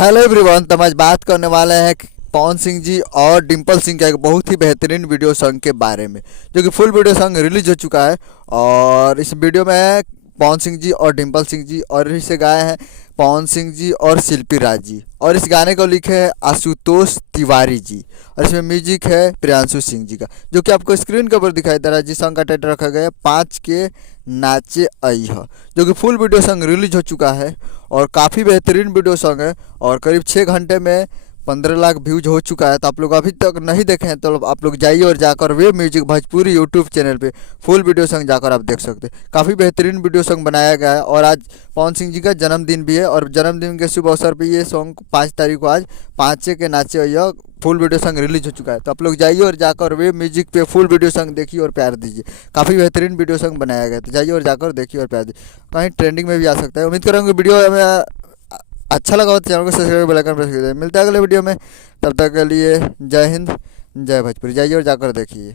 Hello everyone. तो हम आज बात करने वाले हैं कि पवन सिंह जी और डिम्पल सिंह का एक बहुत ही बेहतरीन वीडियो सॉन्ग के बारे में, जो कि फुल वीडियो सॉन्ग रिलीज हो चुका है। और इस वीडियो में पवन सिंह जी और डिम्पल सिंह जी और इसे गाए हैं पवन सिंह जी और शिल्पी राज जी। और इस गाने को लिखे है आशुतोष तिवारी जी। और इसमें म्यूजिक है प्रियांशु सिंह जी का, जो कि आपको स्क्रीन के ऊपर दिखाई दे रहा है। जिस सॉन्ग का टाइटल रखा गया है 5 के नाचे अइह, जो कि फुल वीडियो सॉन्ग रिलीज हो चुका है और काफ़ी बेहतरीन वीडियो सॉन्ग है। और करीब 6 घंटे में 15 लाख व्यूज हो चुका है। तो आप लोग अभी तक नहीं देखे हैं तो आप लोग जाइए और जाकर वे म्यूजिक भोजपुरी यूट्यूब चैनल पे फुल वीडियो सॉन्ग जाकर आप देख सकते हैं। काफ़ी बेहतरीन वीडियो सॉन्ग बनाया गया है। और आज पवन सिंह जी का जन्मदिन भी है और जन्मदिन के शुभ अवसर पर ये सॉन्ग 5 तारीख को आज 5 के नाचे अइह फुल वीडियो सॉन्ग रिलीज हो चुका है। तो आप लोग जाइए और जाकर वे म्यूजिक पे फुल वीडियो सॉन्ग देखिए और प्यार दीजिए। काफ़ी बेहतरीन वीडियो सॉन्ग बनाया गया है। तो जाइए और जाकर देखिए और प्यार दीजिए। कहीं ट्रेंडिंग में भी आ सकता है। उम्मीद करूँगा वीडियो हमें अच्छा लगा हो तो चैनल को सब्सक्राइब बेल आइकन प्रेस कर दीजिए। मिलते हैं अगले वीडियो में। तब तक के लिए जय हिंद, जय भोजपुरी। जाइए और जाकर देखिए।